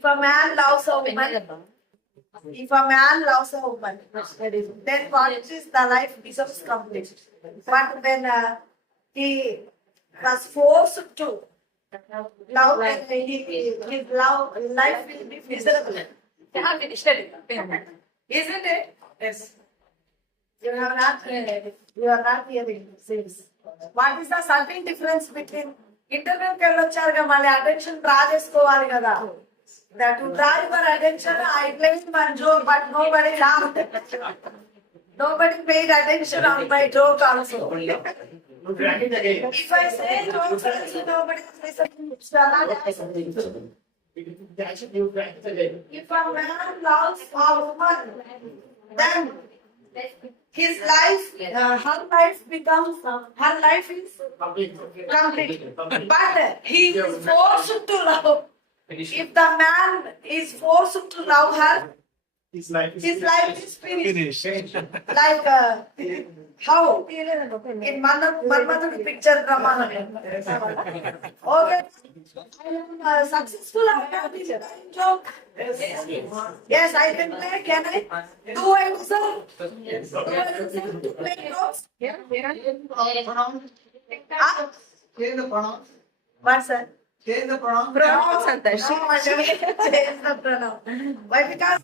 If a man loves a woman, if a man loves a woman, then what is the life becomes complete. But when he was forced to love, then his love life will be miserable. Isn't it? Yes. You are not hearing. Seems. What is the certain difference between ఇంటర్వ్యూకి వెళ్ళొచ్చారుగా మళ్ళీ attention draw చేసుకోవాలి కదా that to draw your attention I played my joke but nobody laughed. Nobody paid attention on my joke also. If I say jokes also nobody is listening. If a man loves a woman then his life, her life becomes, her life is complete. But he is forced to love. If the man is forced to love her, his life is finished. Like how in Manmathudi picture Ramana. Okay, I am successful. I have this joke. Yes, I can play. Can I? Do I deserve? Do I deserve to play jokes? Change the pronoun. What, sir? Change the pronoun. Pronouns and change the pronoun. Why? Because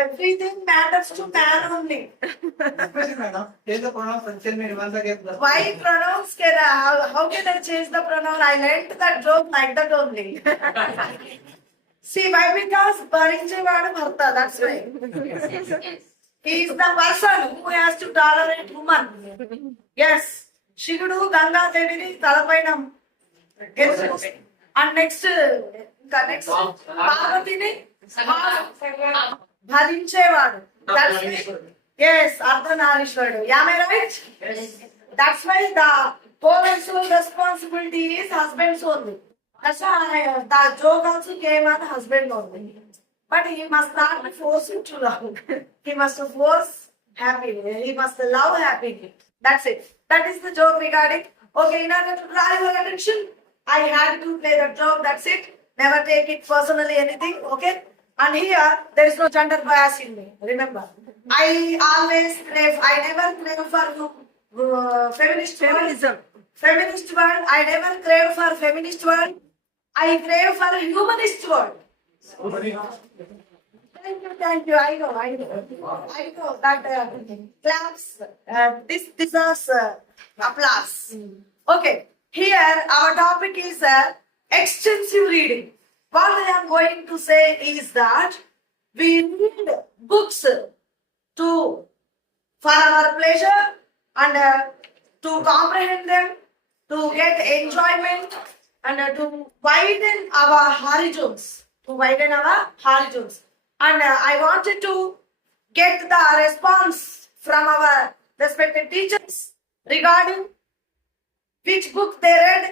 everything matters to man only. Especially madam. Change the pronoun and tell me once again. Why pronouns can how can I change the pronoun? I learned that joke like that only. See why? Because Bharinchevadu Bharta, that's why. He is the person who has to tolerate woman. Yes. Shigudu Ganga Devini Talapainam. And next Parvatini Bharinchevadu. That's why. Yes, Ardhanarishwadu. Am I right? Yes. That's why the whole and sole responsibility is husband's only. That's why the joke also came on husband only. But he must not be forced to love. He must force happy. He must love happy. That's it. That is the joke regarding. Okay, in order to draw your attention, I had to play the joke. That's it. Never take it personally anything. Okay. And here there is no gender bias in me. Remember, I always crave. I never crave for feminism. Feminist word. I never crave for feminist word. I crave for humanist word. Thank you. I know that claps. This deserves applause. Okay. Here our topic is extensive reading. What I am going to say is that we read books for our pleasure and to comprehend them, to get enjoyment and to widen our horizons. And I wanted to get the response from our respected teachers regarding which book they read,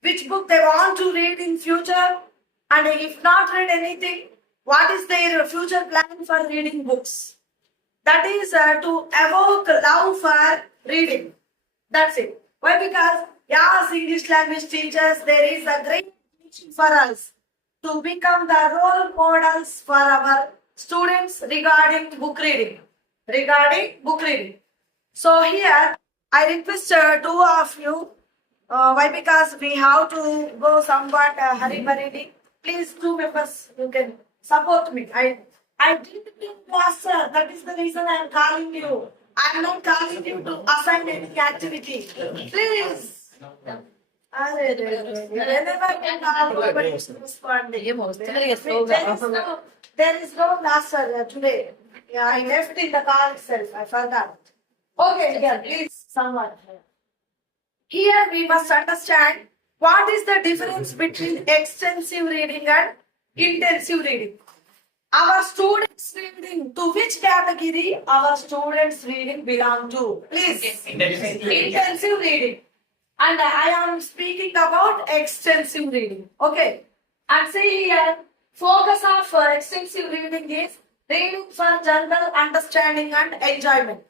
which book they want to read in future, and if not read anything, what is their future plan for reading books. That is to evoke love for reading. That's it. Why? Because as English language teachers, there is a great teaching for us to become the role models for our students regarding book reading. So here, I request two of you. Why? Because we have to go somewhat hurry. Please, 2 members, you can support me. I didn't do class, sir. That is the reason I am calling you. I am not calling you to assign any activity. Please. Whenever I call, nobody is responding. There is no class, sir, today. Yeah, I left in the car itself. I forgot. Okay, yeah, please, someone. Here we must understand what is the difference between extensive reading and intensive reading. Our students reading, to which category our students reading belong to? Please. Intensive reading. And I am speaking about extensive reading. Okay. And see here, focus of extensive reading is reading for general understanding and enjoyment.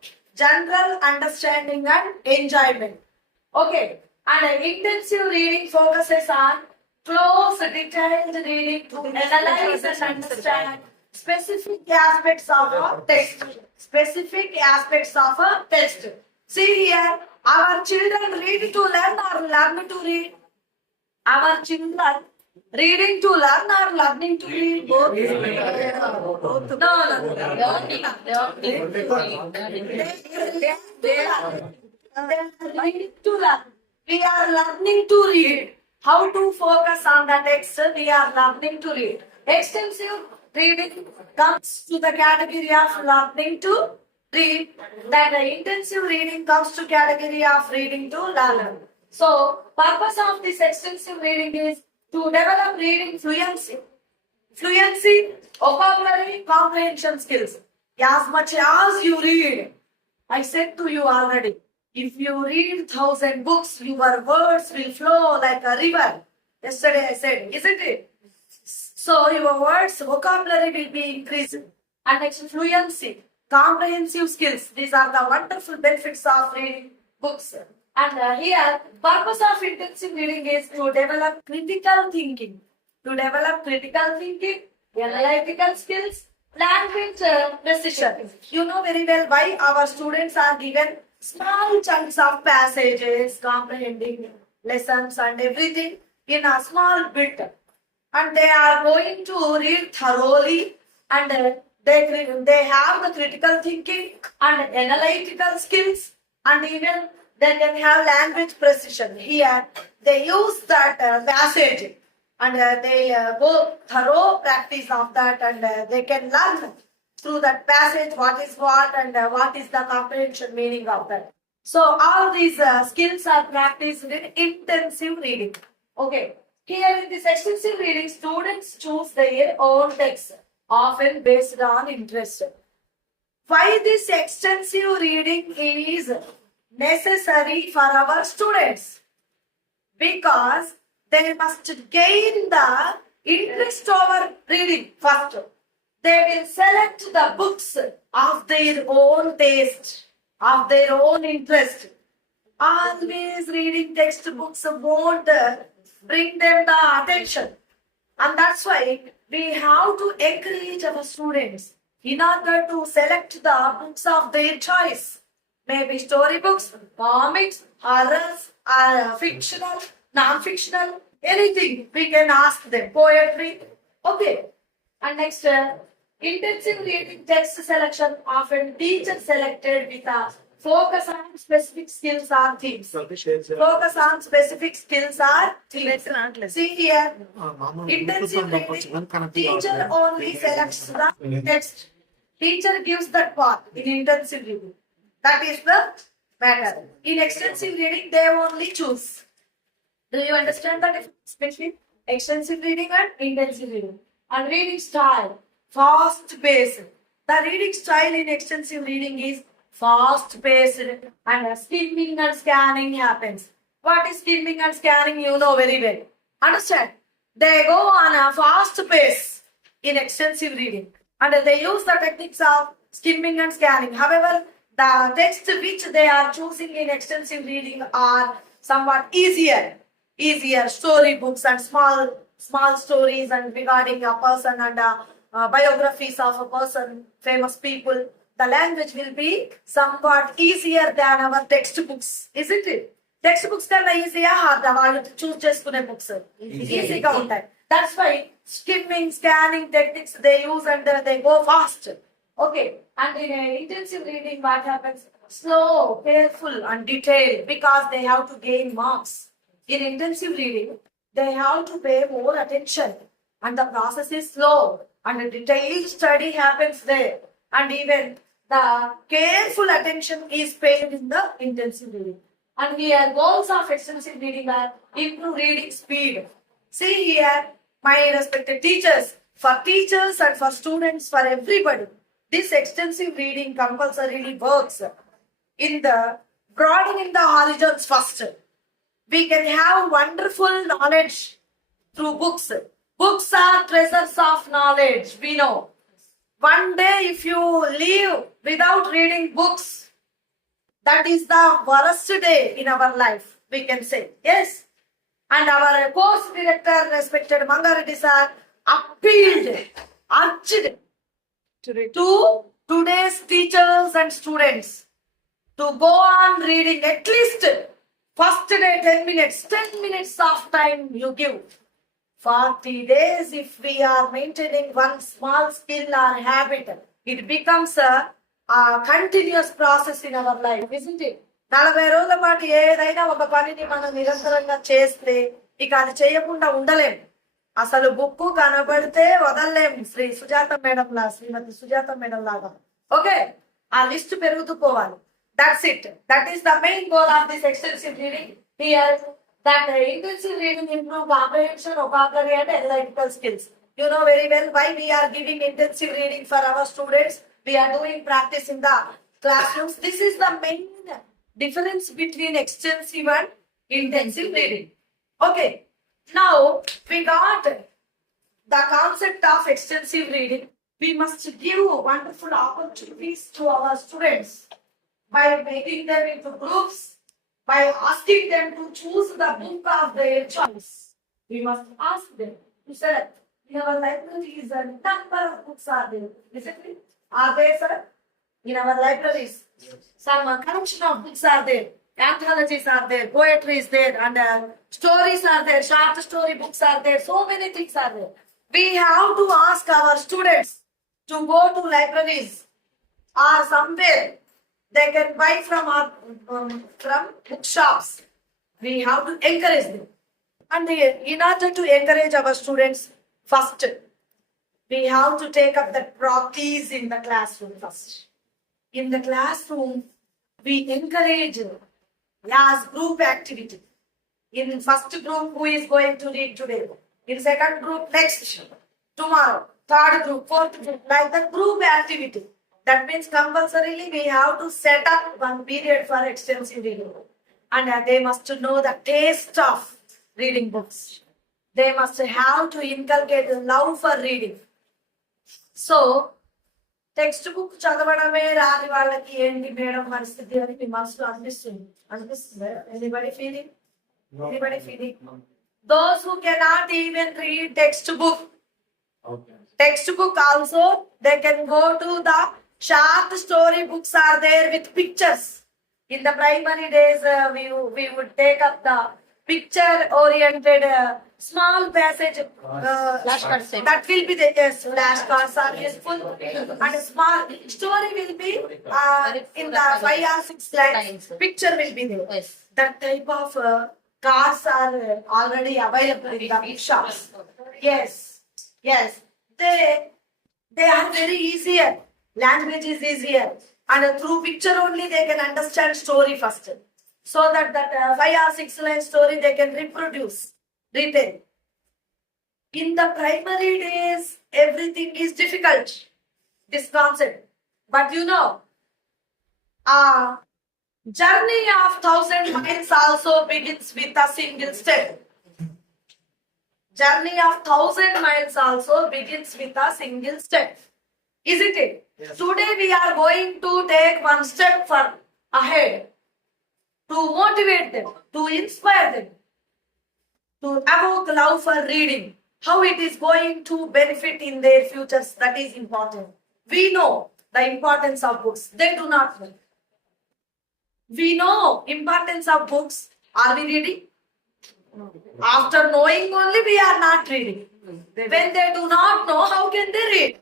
Okay. And intensive reading focuses on close detailed reading to analyze and understand specific aspects of a text. Specific aspects of a text. See here, our children read to learn or learn to read? Our children reading to learn or learning to read? Both. No. They are reading to learn. We are learning to read. How to focus on the text? We are learning to read. Extensive reading comes to the category of learning to read. Then the intensive reading comes to category of reading to learn. So, purpose of this extensive reading is to develop reading fluency. Fluency, vocabulary, comprehension skills. As much as you read, I said to you already, if you read 1,000 books, your words will flow like a river. Yesterday I said, isn't it? So your words, vocabulary will be increased. And next, fluency, comprehensive skills. These are the wonderful benefits of reading books. And here, purpose of intensive reading is to develop critical thinking. To develop critical thinking, analytical skills, language precision. You know very well why our students are given small chunks of passages, comprehending lessons and everything in a small bit. And they are going to read thoroughly, and they have the critical thinking and analytical skills, and even they can have language precision. Here they use that passage, and they go thorough practice of that, and they can learn through that passage what is what and what is the comprehension meaning of that. So all these skills are practiced in intensive reading. Okay. Here in this extensive reading, students choose their own text, often based on interest. Why this extensive reading is necessary for our students? Because they must gain the interest over reading first. They will select the books of their own taste, of their own interest. Always reading textbooks won't bring them the attention. And that's why we have to encourage our students in order to select the books of their choice. Maybe storybooks, comics, horrors, or fictional, non-fictional, anything we can ask them. Poetry. Okay. And next, intensive reading text selection, often teacher selected with a focus on specific skills or themes. Focus on specific skills or themes. See here, intensive reading, teacher only selects the text. Teacher gives that part in intensive reading. That is the matter. In extensive reading, they only choose. Do you understand the difference between extensive reading and intensive reading? And reading style, fast paced. The reading style in extensive reading is fast paced, and skimming and scanning happens. What is skimming and scanning? You know very well. Understand? They go on a fast pace in extensive reading, and they use the techniques of skimming and scanning. However, the text which they are choosing in extensive reading are somewhat easier storybooks and small stories and regarding a person and biographies of a person, famous people. The language will be somewhat easier than our textbooks, isn't it? Textbooks కన్నా ఈజీగా hard వాళ్ళు చూస్ చేసుకునే books ఈజీగా ఉంటాయి. That's why skimming, scanning techniques they use and they go fast. Okay, and in intensive reading, what happens? Slow, careful, and detailed, because they have to gain marks. In intensive reading, they have to pay more attention, and the process is slow, and a detailed study happens there, and even the careful attention is paid in the intensive reading. And here, goals of extensive reading are improve reading speed. See here, my respected teachers, for teachers and for students, for everybody, this extensive reading compulsorily works in the broadening the horizons first. We can have wonderful knowledge through books. Books are treasures of knowledge, we know. One day if you leave without reading books, that is the worst day in our life, we can say. Yes, And our course director, respected Mangareddy sir, appealed, urged to today's teachers and students to go on reading at least first day 10 minutes, 10 minutes of time you give. 40 days, if we are maintaining one small skill or habit, it becomes a continuous process in our life, isn't it? 40 రోజుల పాటు ఏదైనా ఒక పనిని మనం నిరంతరంగా చేస్తే ఇక అది చేయకుండా ఉండలేం. అసలు బుక్ కనబడితే వదలలేం. శ్రీమతి సుజాత మేడం లాగా. ఓకే, ఆ లిస్ట్ పెరుగుతూ పోవాలి. That's it. That is the main goal of this extensive reading here. That intensive reading improve comprehension, vocabulary and analytical skills. You know very well why we are giving intensive reading for our students. We are doing practice in the classrooms. This is the main difference between extensive and intensive reading. Okay, now we got the concept of extensive reading. We must give wonderful opportunities to our students by making them into groups, by asking them to choose the book of their choice. We must ask them to select. In our libraries, a number of books are there. Isn't it? Are there, sir? In our libraries, some collection of books are there. Anthologies are there, poetry is there, and stories are there, short story books are there, so many things are there. We have to ask our students to go to libraries or somewhere they can buy from bookshops. We have to encourage them. And in order to encourage our students, first, we have to take up the practice in the classroom first. In the classroom, we encourage as group activity. In first group, who is going to read today? In second group, next tomorrow. Third group, fourth group, like the group activity. That means compulsorily we have to set up one period for extensive reading. And they must know the taste of reading books. They must have to inculcate the love for reading. So, text book చదవడమే రాని వాళ్ళకి ఏంటి madam పరిస్థితి అని మీ మనసులో అనిపిస్తుంది. Anybody feeling those who cannot even read textbook also they can go to the short story books are there with pictures. In the primary days we would take up the picture oriented small passage that will be the flashcards are useful, and a small story will be in the 5 or 6 lines. Picture will be there. Yes. That type of cards are already available in the bookshops. Yes, they are very easier. Language is easier, and through picture only they can understand story first, so that 5 or 6 line story they can retell. In the primary days, everything is difficult, this concept. But you know, journey of 1,000 miles also begins with a single step. Journey of 1,000 miles also begins with a single step. Isn't it? Yes. Today we are going to take one step ahead to motivate them, to inspire them, to evoke love for reading. How it is going to benefit in their futures, that is important. We know the importance of books. They do not know. We know importance of books. Are we reading? No. After knowing only we are not reading. When they do not know, how can they read?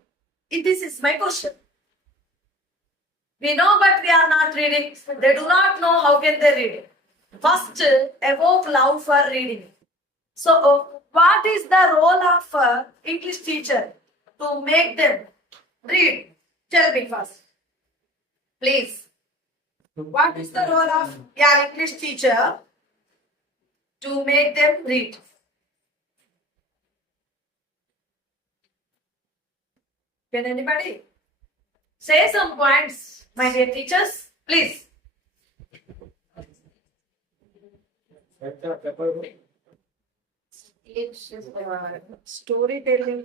This is my question. We know but we are not reading. They do not know, how can they read? First, evoke love for reading. So, what is the role of English teacher to make them read? Tell me first, please. What is the role of your English teacher to make them read? Can anybody say some points, my dear teachers? Please. Story telling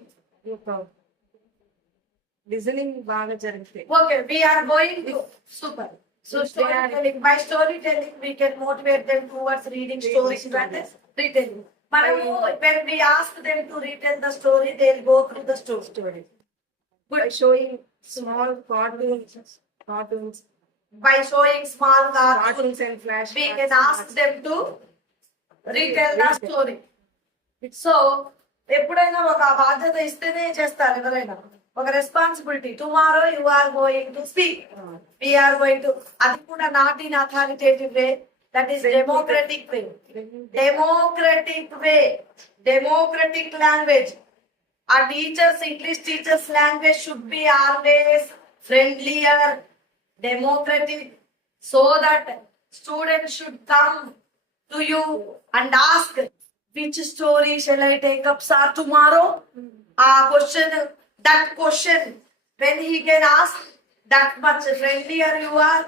listening బాగా జరిగితే Okay, we are going to super. So storytelling, by storytelling, we can motivate them towards reading stories and retelling. When we ask them to retell the story, they'll go through the story. By showing small cartoons, By showing small cartoons, cartoons and flash. we can ask them to retell the story. So ఎప్పుడైనా ఒక బాధ్యత ఇస్తేనే చేస్తారు ఎవరైనా, ఒక responsibility. Tomorrow you are going to speak, we are going to, అది కూడా not in authoritative way, that is democratic way. Democratic way, democratic language. ఆ teachers, English teachers language should be always friendlier, democratic, so that students should come to you and ask, which story shall I take up, sir, tomorrow? That question, when he can ask, that much friendlier you are,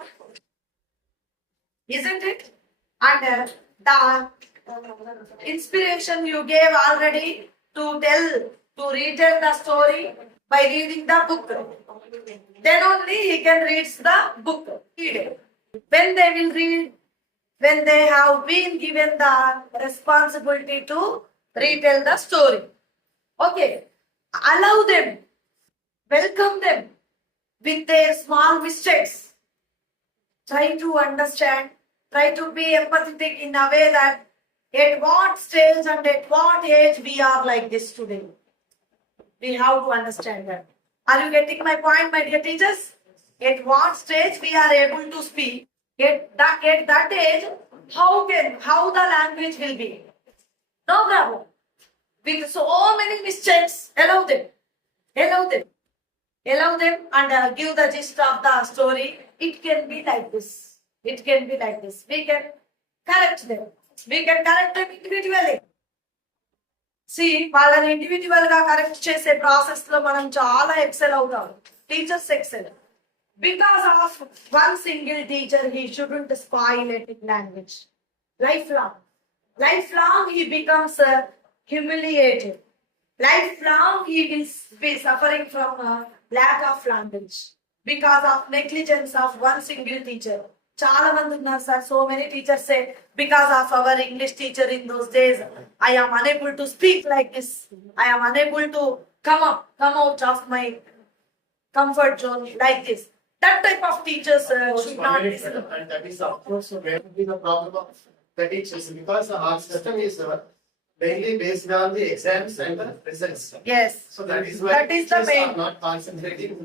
isn't it? And the inspiration you gave already to retell the story by reading the book. Then only he can read the book. When they will read, when they have been given the responsibility to retell the story. Okay, allow them, welcome them with their small mistakes. Try to understand, try to be empathetic in a way that at what stage and at what age we are like this today. We have to understand that. Are you getting my point, my dear teachers? At what stage we are able to speak? At that age, how the language will be? No problem. With so many mistakes, allow them, and give the gist of the story. It can be like this. It can be like this. We can correct them. We can correct them individually. వాళ్ళని individual గా correct చేసే process లో మనం చాలా excel అవుతాం. Teachers excel. Because of one single teacher he shouldn't spoil it in language. Life long he becomes humiliated. Life long he will be suffering from lack of language because of negligence of one single teacher. చాలా మంది ఉన్నారు sir. So many teachers say, because of our English teacher in those days, I am unable to speak like this. I am unable to come out of my comfort zone like this. That type of teachers should not listen. And that is of course where be the problem of the teachers, because our system is mainly based on the exams and the results. Yes. So that is why That is the teachers main. are not concentrating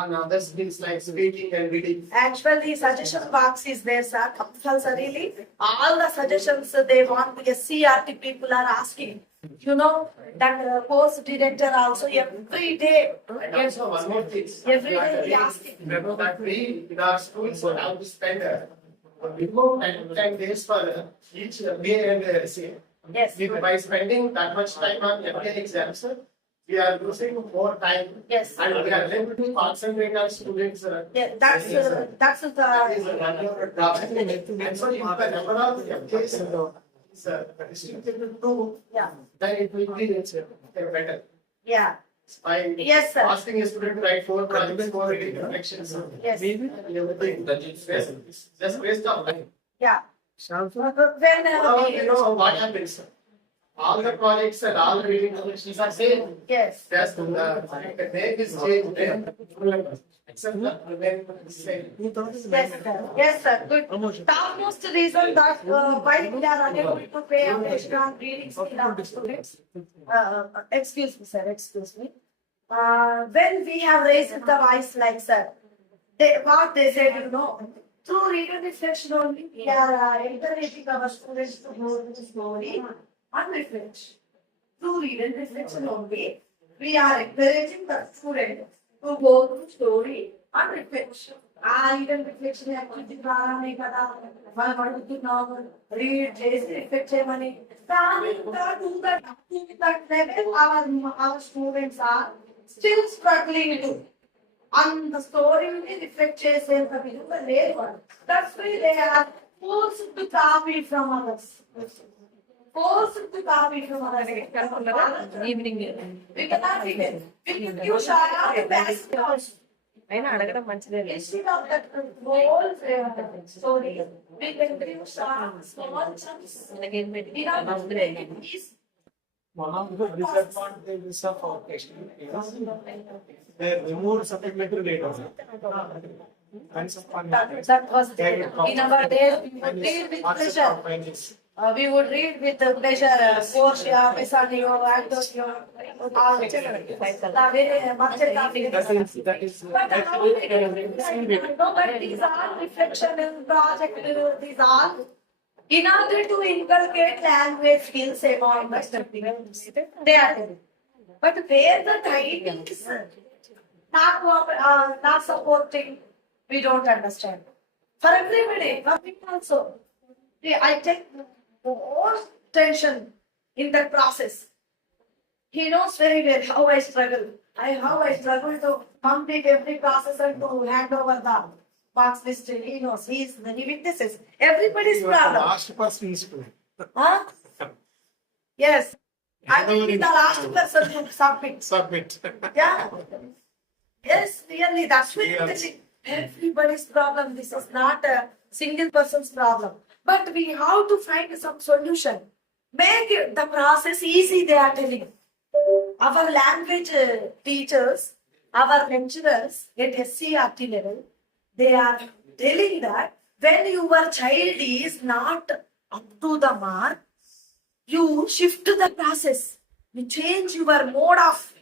on other skills like speaking and reading. Actually, suggestion box is there, sir. Compulsorily, all the suggestions they want, SCRT people are asking. You know, that course director also every day. And also one more thing. Every day he asking. Remember that we in our schools have to spend minimum 10 days for each BA and CA. Yes. By spending that much time on every exams, we are losing more time. Yes. And we are able to concentrate on students. Yeah, that's the. That is another drawback. And so if the number of FKs is restricted to 2, Yeah. then it will be better. Yeah. By Yes, sir. asking a student to write 4 projects, 4 reading reflections. Yes. Everything. Just waste of time. Yeah. When Now, you know what happens? All the projects and all the reading reflections are same. yes. Just the name is changed. Except the name is same. Yes, sir. Yes, sir. Good. The most reason that why we are unable to pay attention on reading skill of the students. Excuse me, sir. Excuse me. When we have raised the voice like sir, what they said, you know, through reading reflection only, we are encouraging our students to go to the story and reflect. Through reading reflection only, we are encouraging the student to go to story and reflect. Reading reflection activity ద్వారానే కదా మనం అడుగుతున్నాము, read చేసి reflect చేయమని. కానీ to that level our students are still struggling to. And the story will reflect చేసేంత విధంగా లేదు వాళ్ళు. That's why they are forced to copy from others. Forced to copy from others. Evening. We cannot read it. We can use our best also. అయినా అడగడం మంచిదే. Instead of that whole story, we can give some small chunks. Is One of the disadvantages of outpatient is they remove supplementary data. And some that was in our days we would read with pleasure. We would read with pleasure. Portia, Bassanio, Antonio, all that is no, but these are reflection in project. These are in order to inculcate language skills among the students. They are telling. But where the writings not supporting, we don't understand. For everybody, for me also, I take more tension in that process. He knows very well how I struggle. How I struggle to complete every process and to hand over the marks list. He knows. He witnesses everybody's you are the problem. last person is to Huh? Yes. I will be the last person to submit. submit. Yeah. Yes, really, that's why Yes. I'm telling everybody's problem. This is not a single person's problem. But we have to find some solution. Make the process easy, they are telling. Our language teachers, our lecturers at SCRT level, they are telling that when your child is not up to the mark, you shift the process. You change your mode of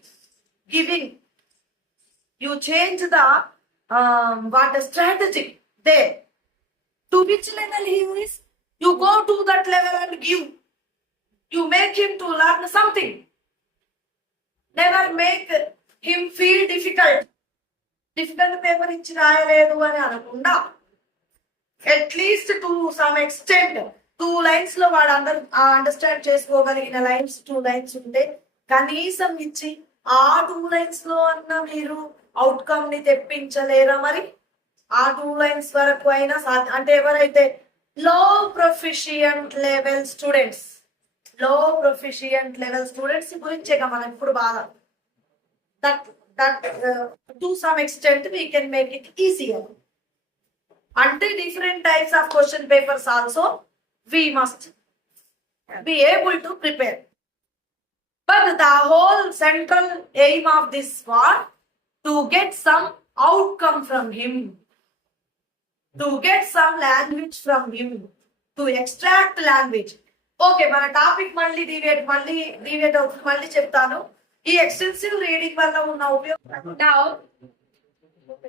giving. You change the strategy there. To which level he is, you go to that level and give. You make him to learn something. Never make him feel difficult. Difficult paper ఇచ్చి రాయలేదు అని అనకుండా at least to some extent 2 lines లో వాడు అందరు understand చేసుకోగలిగిన lines 2 lines ఉంటే కనీసం ఇచ్చి ఆ 2 lines లో అన్న మీరు అవుట్కమ్ ని తెప్పించలేరా మరి? ఆ 2 lines వరకు అయినా అంటే ఎవరైతే లో ప్రొఫిషియంట్ లెవెల్ స్టూడెంట్స్ గురించేగా మనం ఇప్పుడు బాగా that to some extent we can make it easier. Until different types of question papers also we must be able to prepare. But the whole central aim of this was to get some outcome from him, to get some language from him, to extract language. Okay, మన topic మళ్ళీ డివేట్ అవుతుంది, మళ్ళీ చెప్తాను. ఈ extensive reading వల్ల ఉన్న ఉపయోగం. Now,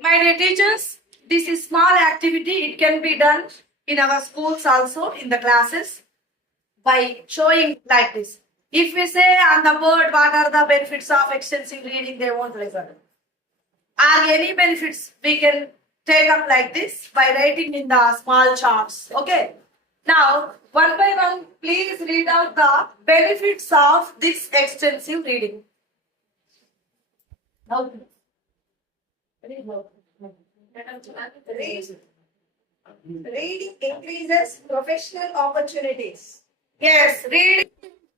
my dear teachers, this is small activity. It can be done in our schools also, in the classes, by showing like this. If we say on the board what are the benefits of extensive reading, they won't listen. Are any benefits we can take up like this by writing in the small charts. Okay. Now, one by one, please read out the benefits of this extensive reading. Now, Reading increases professional opportunities. yes, reading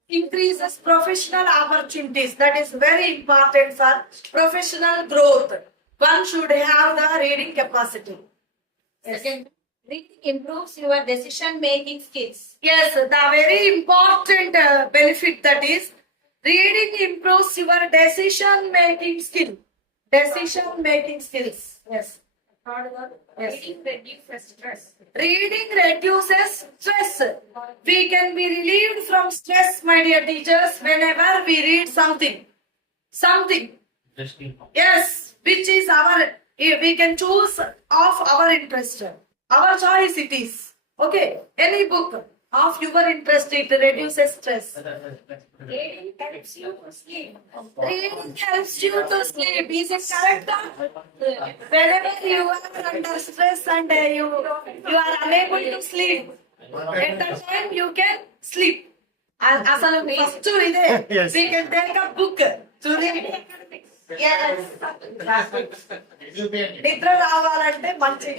increases professional opportunities. That is very important for professional growth. One should have the reading capacity. Second, reading improves your decision-making skills. Yes, the very important benefit that is reading improves your decision-making skill. Decision-making skills. Yes. Third one. Yes. Reading reduces stress. Reading reduces stress. We can be relieved from stress, my dear teachers, whenever we read something. Yes, which is we can choose of our interest. Our choice it is. Okay, any book of your interest, it reduces stress. Reading helps you to sleep. Reading helps you to sleep. Is it correct? Whenever you are under stress and you are unable to sleep, at that time you can sleep. అసలు first ఇదే Yes. we can take a book to read. Yes. నిద్ర రావాలంటే మంచి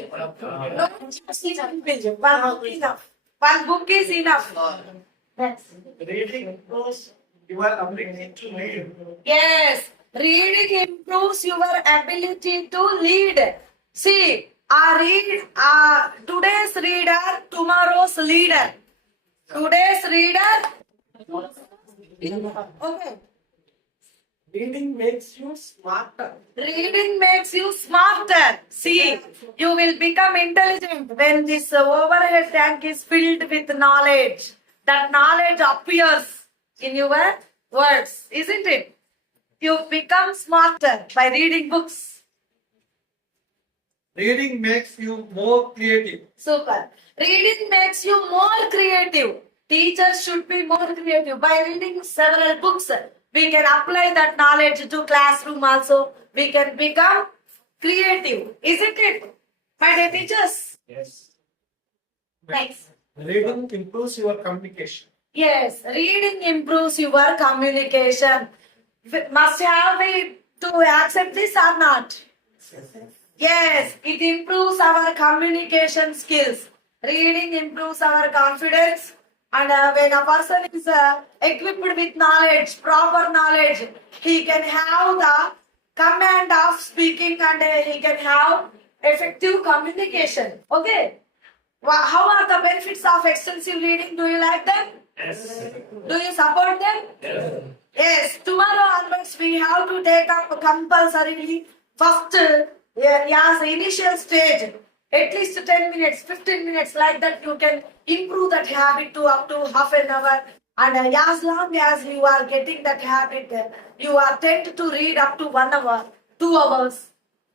one book is enough. Yes. Reading improves your ability to read. Yes, Reading improves your ability to lead. See, today's reader, tomorrow's leader. Today's reader. Okay. Reading makes you smarter. Reading makes you smarter. See, you will become intelligent when this overhead tank is filled with knowledge. That knowledge appears in your words, isn't it? You become smarter by reading books. Reading makes you more creative. Super. Reading makes you more creative. Teachers should be more creative. By reading several books, we can apply that knowledge to classroom also. We can become creative, isn't it? My dear teachers. Yes. Next. Reading improves your communication. Yes, reading improves your communication. Must have we to accept this or not? Yes, it improves our communication skills. Reading improves our confidence. And when a person is equipped with knowledge, proper knowledge, he can have the command of speaking and he can have effective communication. Okay? How are the benefits of extensive reading? Do you like them? Yes. Do you support them? Yes. Yes. Tomorrow onwards we have to take up compulsorily first as initial stage. At least 10 minutes, 15 minutes, like that you can improve that habit to up to half an hour. And as long as you are getting that habit, you are tend to read up to 1 hour, 2 hours.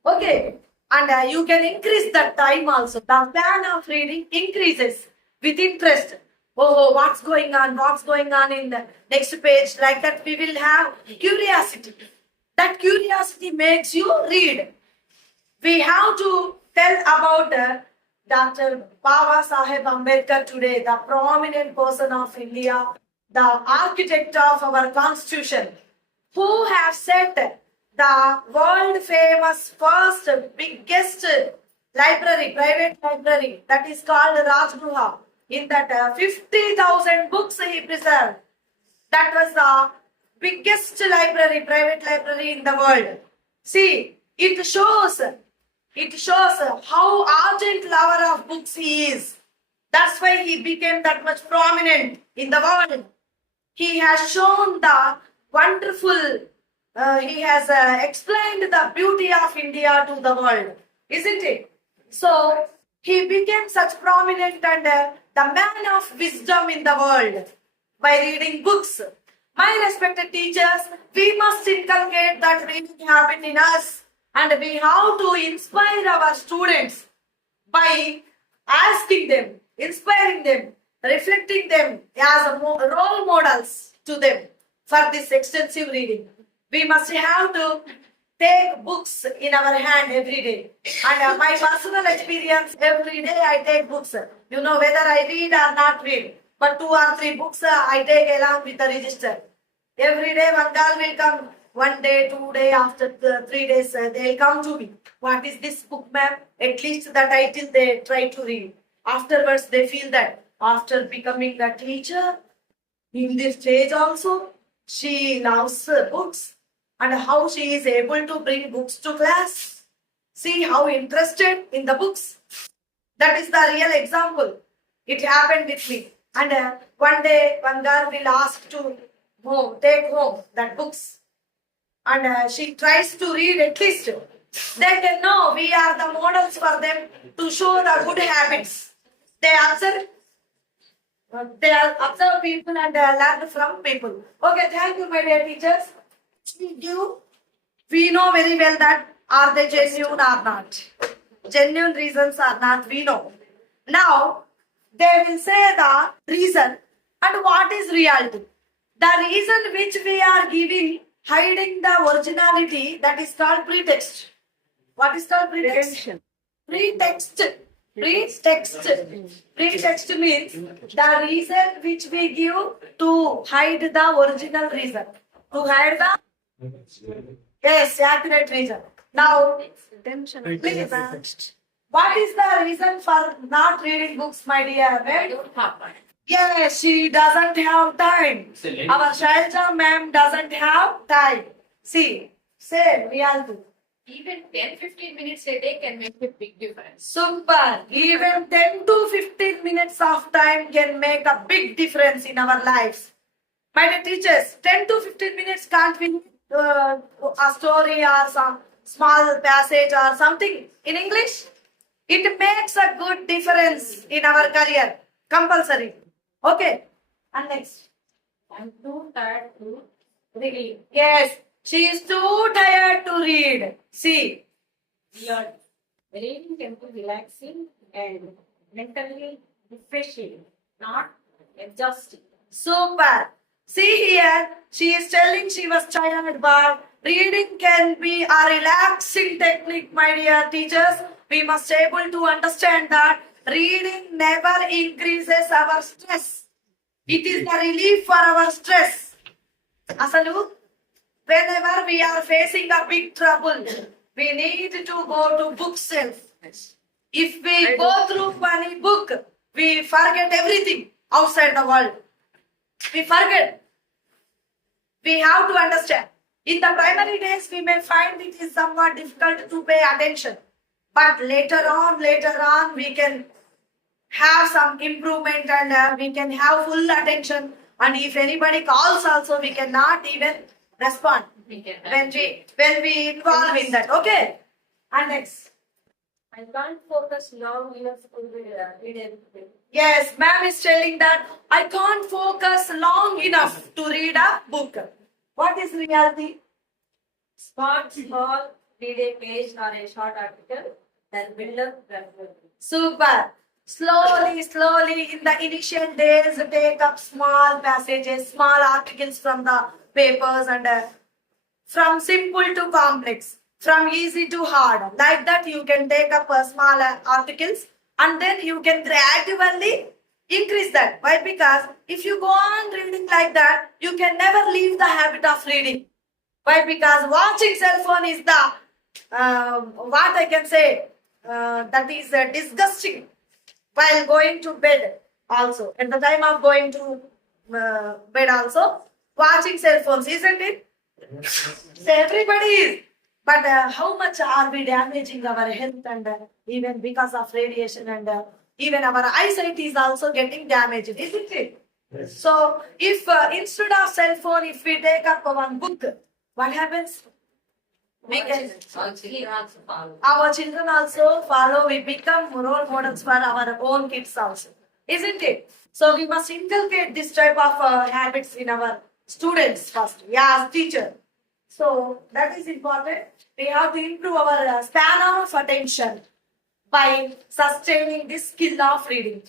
Okay. And you can increase that time also. The span of reading increases with interest. Oh, what's going on? What's going on in the next page? Like that, we will have curiosity. That curiosity makes you read. We have to tell about Dr. Baba Saheb Ambedkar today, the prominent person of India, the architect of our constitution, who have set the world famous first biggest library, private library, that is called Rajgruha. In that 50,000 books he preserved. That was the biggest library, private library in the world. See, it shows how ardent lover of books he is. That's why he became that much prominent in the world. He has shown the wonderful, he has explained the beauty of India to the world, isn't it? So, he became such prominent and the man of wisdom in the world by reading books. My respected teachers, we must inculcate that reading habit in us. And we have to inspire our students by asking them, inspiring them, reflecting them as role models to them for this extensive reading. We must have to take books in our hand every day. And my personal experience, every day I take books. You know, whether I read or not read, but 2 or 3 books I take along with the register. Every day one girl will come. 1 day, 2 days, after 3 days, they'll come to me. What is this book, ma'am? At least the title they try to read. Afterwards, they feel that after becoming a teacher, in this stage also, she loves books and how she is able to bring books to class. See how interested in the books. That is the real example. It happened with me. And one day, one girl will ask to take home that books. And she tries to read at least. They can know we are the models for them to show the good habits. They observe people and learn from people. Okay, thank you, my dear teachers. We know very well that are they genuine or not. Genuine reasons or not, we know. Now, they will say the reason and what is reality. The reason which we are giving, hiding the originality, that is called pretext. What is called pretext? Pretext. Pretext. Pretext means the reason which we give to hide the original reason. To hide the, yes, accurate reason. Now, please, what is the reason for not reading books, my dear? Yes, she doesn't have time. Our Shailja ma'am doesn't have time. See, Say reality. Even 10-15 minutes a day can make a big difference. Super. Even 10 to 15 minutes of time can make a big difference in our lives. My dear teachers, 10 to 15 minutes can't be a story or some small passage or something in English. It makes a good difference in our career. Compulsory. Okay. And next. I'm too tired to read. Yes. She is too tired to read. See. Your reading can be relaxing and mentally refreshing, not exhausting. Super. See here, she is telling she was tired, but reading can be a relaxing technique, my dear teachers. We must able to understand that reading never increases our stress. It is the relief for our stress. Asalu, whenever we are facing a big trouble, we need to go to bookshelf. If we go through any book, we forget everything outside the world. We forget. We have to understand. In the primary days, we may find it is somewhat difficult to pay attention. But later on, we can have some improvement and we can have full attention. And if anybody calls also, we cannot even respond when we involve in that. Okay? And next. I can't focus long enough to read anything. Yes, ma'am is telling that I can't focus long enough to read a book. What is reality? Start small, read a page or a short article, then build up gradually. Super. Slowly, in the initial days, take up small passages, small articles from the papers and from simple to complex, from easy to hard. Like that, you can take up small articles and then you can gradually increase that. Why? Because if you go on reading like that, you can never leave the habit of reading. Why? Because watching cell phone is the, what I can say, that is disgusting while going to bed also. At the time of going to bed also, watching cell phones, isn't it? So everybody is. But how much are we damaging our health and even because of radiation and even our eyesight is also getting damaged, isn't it? Yes. So if instead of cell phone, if we take up one book, what happens? We can, our children also follow, we become role models for our own kids also, isn't it? So we must inculcate this type of habits in our students first, yeah, as teacher. So that is important. We have to improve our span of attention by sustaining this skill of reading.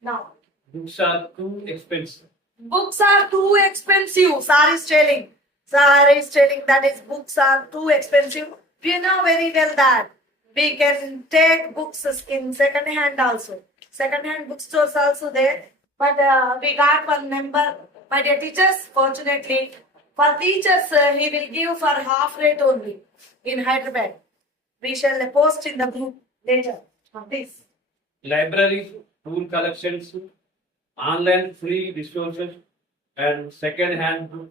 Now, Books are too expensive. books are too expensive. Sir is telling that is books are too expensive. We know very well that we can take books in second hand also. Second hand bookstores also there. But we got one member. My dear teachers, fortunately, for teachers, he will give for half rate only in Hyderabad. We shall post in the group later. Please. Libraries, tool collections, online free resources, and second-hand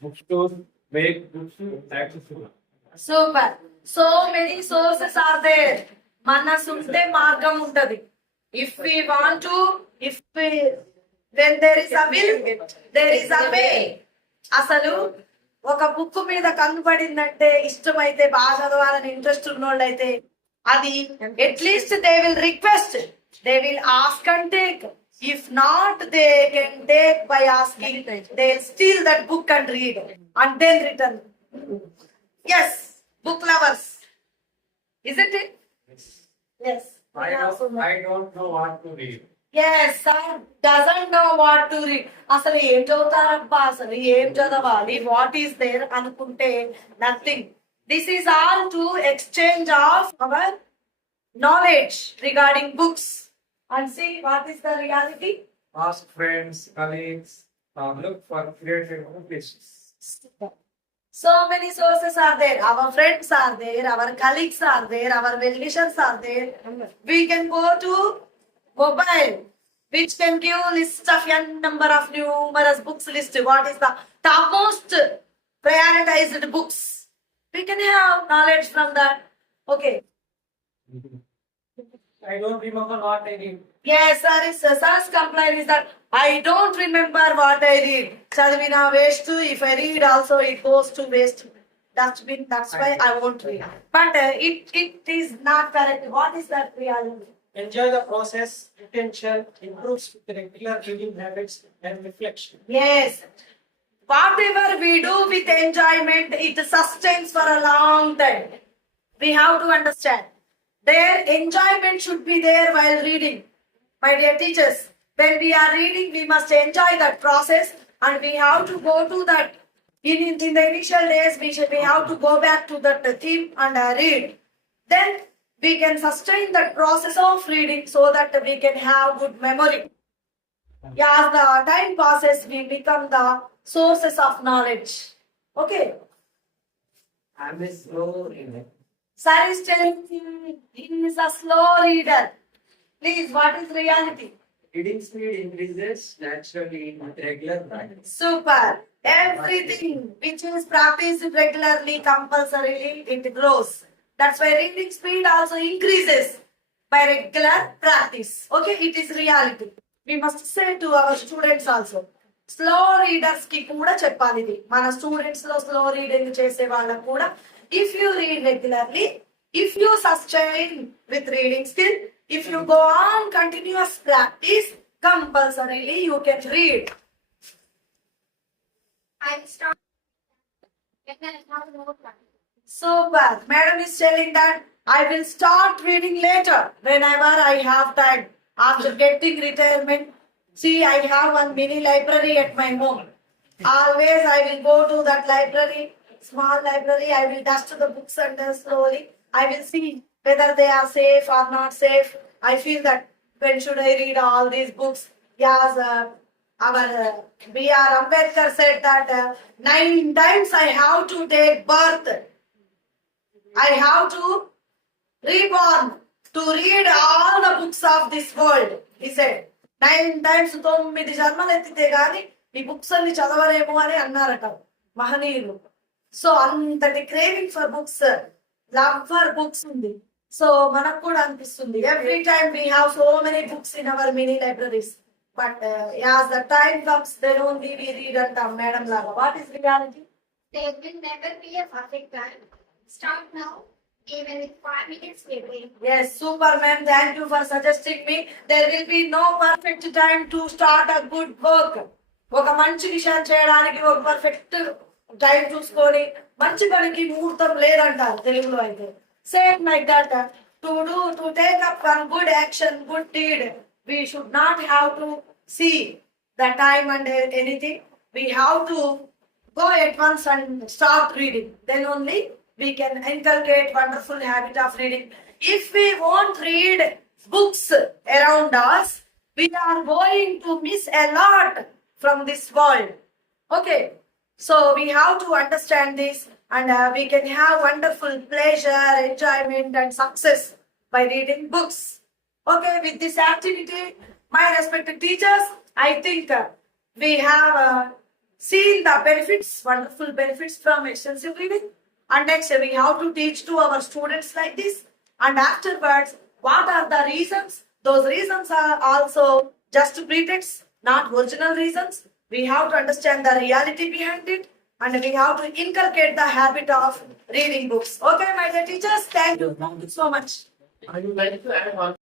bookstores make books accessible. Super. So many sources are there. Manasunte margam untadi. If we want to, when there is a will, there is a way. అసలు ఒక book మీద కనపడిందంటే ఇష్టమైతే బాగా చదవాలని interest ఉన్నోళ్ళైతే అది at least they will request, they will ask and take. If not they can take by asking, they steal that book and read and then return. Yes, book lovers, isn't it? Yes. I don't know what to read. Yes, sir doesn't know what to read. అసలు ఏం చదువుతారబ్బా, అసలు ఏం చదవాలి, what is there అనుకుంటే nothing. This is all to exchange of our knowledge regarding books and see what is the reality. Ask friends, colleagues, look for creative places. So many sources are there. Our friends are there, our colleagues are there, our well-wishers are there. We can go to mobile, which can give list of n number of numerous books list. What is the topmost prioritized books We can have knowledge from that. Okay. I don't remember what I did. Yes, sir's complaint is that I don't remember what I read. Chadivina waste. If I read also, it goes to waste. That's why I won't read. But it is not correct. What is that reality? Enjoy the process, retention improves with regular reading habits and reflection. Yes. Whatever we do with enjoyment, it sustains for a long time. We have to understand. Their enjoyment should be there while reading. My dear teachers, when we are reading, we must enjoy that process and we have to go to that. In the initial days, we have to go back to that theme and read. Then we can sustain that process of reading so that we can have good memory. Yeah, as the time passes, we become the sources of knowledge. Okay. I'm a slow reader. Sir is telling him he is a slow reader. Please, what is reality? Reading speed increases naturally with regular practice. Super. Everything which is practiced regularly, compulsorily, it grows. That's why reading speed also increases by regular practice. Okay, it is reality. We must say to our students also. Slow readers ki kuda cheppali idi. Mana students lo slow reading chese vallaku kuda, if you read regularly, if you sustain with reading skill, if you go on continuous practice, compulsorily you can read. I start when I have more time. Super. Madam is telling that I will start reading later whenever I have time. After getting retirement, see, I have one mini library at my home. Always I will go to that library, small library. I will dust the books and slowly I will see whether they are safe or not safe. I feel that when should I read all these books? Yes, our B.R. Ambedkar said that 9 times I have to take birth. I have to reborn to read all the books of this world. He said, 9 times 9 జన్మలు ఎత్తితే గాని ఈ books అన్ని చదవరేమో అని అన్నారట మహనీయులు. So అంతటి craving for books, love for books ఉంది. సో మనకు కూడా అనిపిస్తుంది every time we have so many books in our mini libraries. But as the time comes then only we read అంటాం మేడం లాగా. What is reality? There will never be a perfect time. Start now, even with 5 minutes maybe. Yes, Superman, thank you for suggesting me. There will be no perfect time to start a good work. ఒక మంచి విషయం చేయడానికి ఒక perfect time చూసుకొని మంచి పనికి ముహూర్తం లేదంటారు తెలుగులో అయితే. Same like that to take up one good action, good deed, we should not have to see the time and anything. We have to go at once and start reading. Then only we can inculcate wonderful habit of reading. If we won't read books around us, we are going to miss a lot from this world. Okay, so we have to understand this and we can have wonderful pleasure, enjoyment and success by reading books. Okay, with this activity, my respected teachers, I think we have seen the benefits, wonderful benefits from extensive reading. And next, we have to teach to our students like this. And afterwards, what are the reasons? Those reasons are also just pretexts, not original reasons. We have to understand the reality behind it. And we have to inculcate the habit of reading books. Okay, my dear teachers, thank you so much. I would like to add one